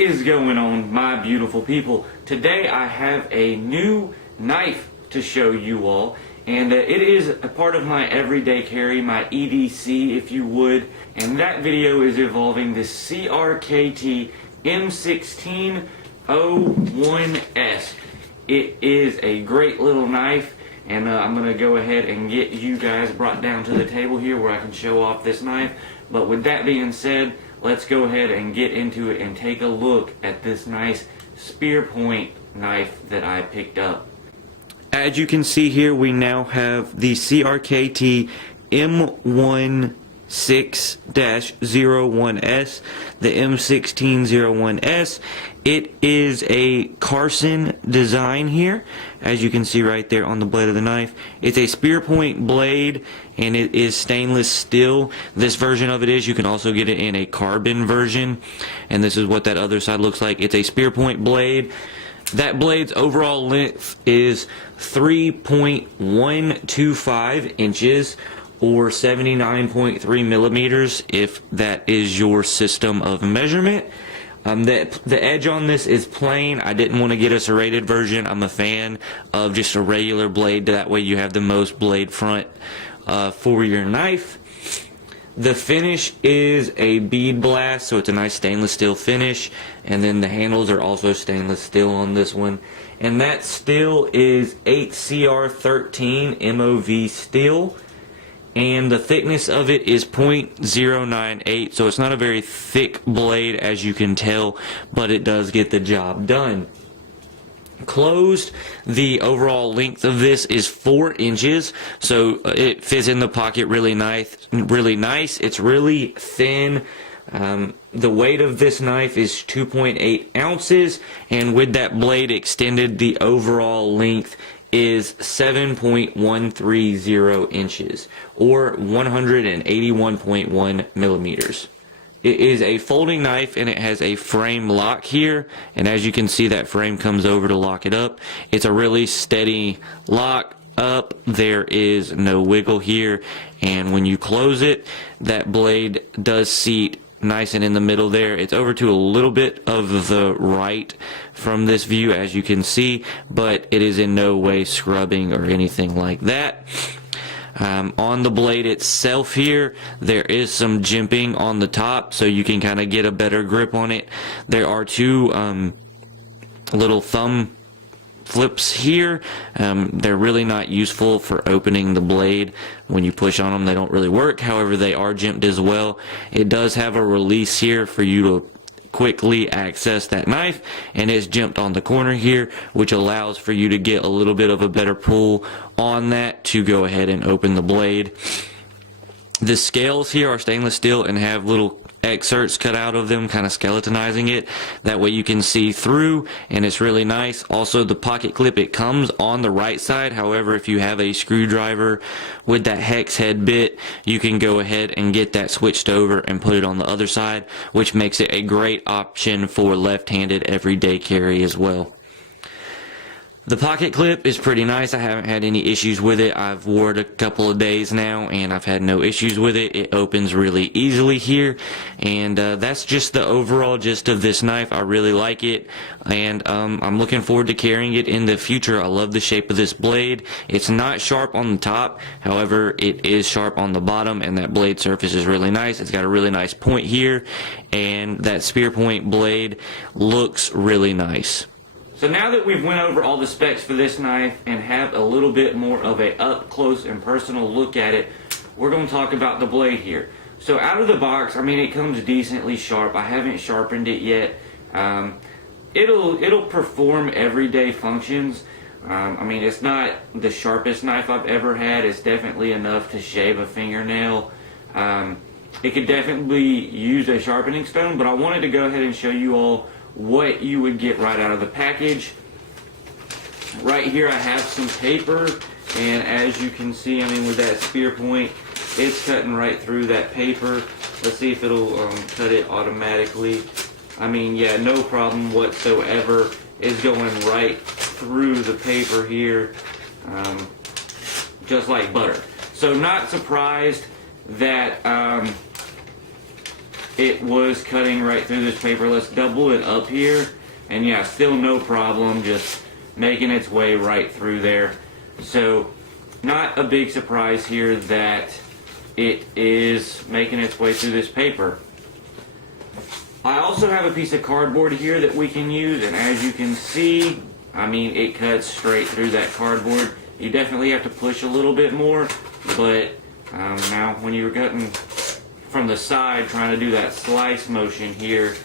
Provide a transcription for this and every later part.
What is going on, my beautiful people? Today I have a new knife to show you all, and it is a part of my everyday carry, my EDC if you would, and that video is involving the CRKT M16 01S. It is a great little knife, and I'm going to go ahead and get you guys brought down to the table here where I can show off this knife. But with that being said, let's go ahead and get into it and take a look at this nice spear point knife that I picked up. As you can see here, we now have the CRKT M16-01S, the M16-01S. It is a Carson design here, as you can see right there on the blade of the knife. It's a spear point blade, and it is stainless steel. This version of it is, you can also get it in a carbon version, and this is what that other side looks like. It's a spear point blade. That blade's overall length is 3.125 inches, or 79.3 millimeters, if that is your system of measurement. The edge on this is plain. I didn't want to get a serrated version. I'm a fan of just a regular blade. That way you have the most blade front for your knife. The finish is a bead blast, so it's a nice stainless steel finish. And then the handles are also stainless steel on this one. And that steel is 8CR13 MOV steel. And the thickness of it is 0.098, so it's not a very thick blade, as you can tell, but it does get the job done. Closed, the overall length of this is 4 inches, so it fits in the pocket really nice. It's really thin. The weight of this knife is 2.8 ounces, and with that blade extended, the overall length is 7.130 inches, or 181.1 millimeters. It is a folding knife, and it has a frame lock here, and as you can see, that frame comes over to lock it up. It's a really steady lock up. There is no wiggle here, and when you close it, that blade does seat nice and in the middle there. It's over to a little bit of the right from this view, as you can see, but it is in no way scrubbing or anything like that. On the blade itself here, there is some jimping on the top, so you can kind of get a better grip on it. There are two little thumb flips here. They're really not useful for opening the blade. When you push on them, they don't really work. However, they are jimped as well. It does have a release here for you to quickly access that knife, and it's jimped on the corner here, which allows for you to get a little bit of a better pull on that to go ahead and open the blade. The scales here are stainless steel and have little excerpts cut out of them, kind of skeletonizing it. That way you can see through, and it's really nice. Also, the pocket clip, it comes on the right side. However, if you have a screwdriver with that hex head bit, you can go ahead and get that switched over and put it on the other side, which makes it a great option for left-handed everyday carry as well. The pocket clip is pretty nice. I haven't had any issues with it. I've wore it a couple of days now, and I've had no issues with it. It opens really easily here, and that's just the overall gist of this knife. I really like it, and I'm looking forward to carrying it in the future. I love the shape of this blade. It's not sharp on the top, however, it is sharp on the bottom, and that blade surface is really nice. It's got a really nice point here, and that spear point blade looks really nice. So now that we've went over all the specs for this knife and have a little bit more of a up close and personal look at it, we're going to talk about the blade here. So out of the box, I mean, it comes decently sharp. I haven't sharpened it yet. It'll perform everyday functions. I mean, it's not the sharpest knife I've ever had. It's definitely enough to shave a fingernail. It could definitely use a sharpening stone, but I wanted to go ahead and show you all what you would get right out of the package. Right here I have some paper, and as you can see, I mean, with that spear point, it's cutting right through that paper. Let's see if it'll cut it automatically. I mean, yeah, no problem whatsoever. It's going right through the paper here, just like butter. So not surprised that it was cutting right through this paper. Let's double it up here, and yeah, still no problem, just making its way right through there. So not a big surprise here that it is making its way through this paper. I also have a piece of cardboard here that we can use, and as you can see, I mean, it cuts straight through that cardboard. You definitely have to push a little bit more, but now when you're cutting from the side, trying to do that slice motion here,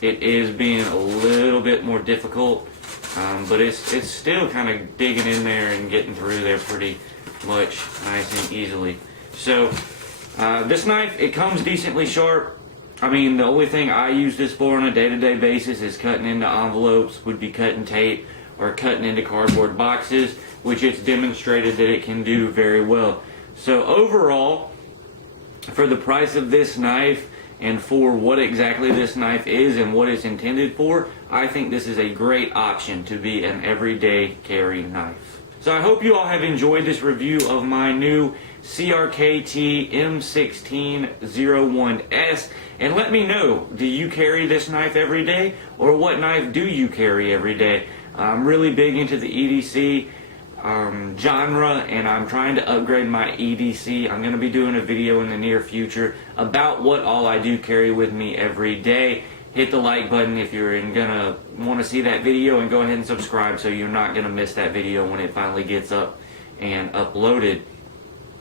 it is being a little bit more difficult, but it's still kind of digging in there and getting through there pretty much nice and easily. So this knife, it comes decently sharp. I mean, the only thing I use this for on a day-to-day basis is cutting into envelopes, would be cutting tape or cutting into cardboard boxes, which it's demonstrated that it can do very well. So overall, for the price of this knife and for what exactly this knife is and what it's intended for, I think this is a great option to be an everyday carry knife. So I hope you all have enjoyed this review of my new CRKT M16 01S, and let me know, do you carry this knife every day, or what knife do you carry every day? I'm really big into the EDC genre, and I'm trying to upgrade my EDC. I'm going to be doing a video in the near future about what all I do carry with me every day. Hit the like button if you're going to want to see that video, and go ahead and subscribe so you're not going to miss that video when it finally gets up and uploaded.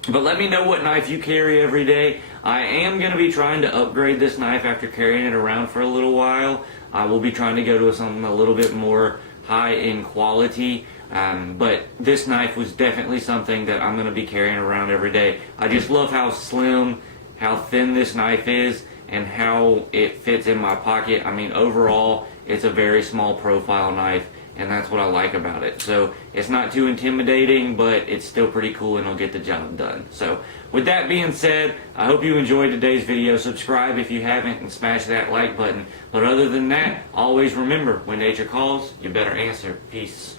But let me know what knife you carry every day. I am going to be trying to upgrade this knife after carrying it around for a little while. I will be trying to go to something a little bit more high in quality. But this knife was definitely something that I'm going to be carrying around every day. I just love how slim, how thin this knife is, and how it fits in my pocket. I mean, overall, it's a very small profile knife, and that's what I like about it. So it's not too intimidating, but it's still pretty cool, and it'll get the job done. So with that being said, I hope you enjoyed today's video. Subscribe if you haven't, and smash that like button. But other than that, always remember, when nature calls, you better answer. Peace.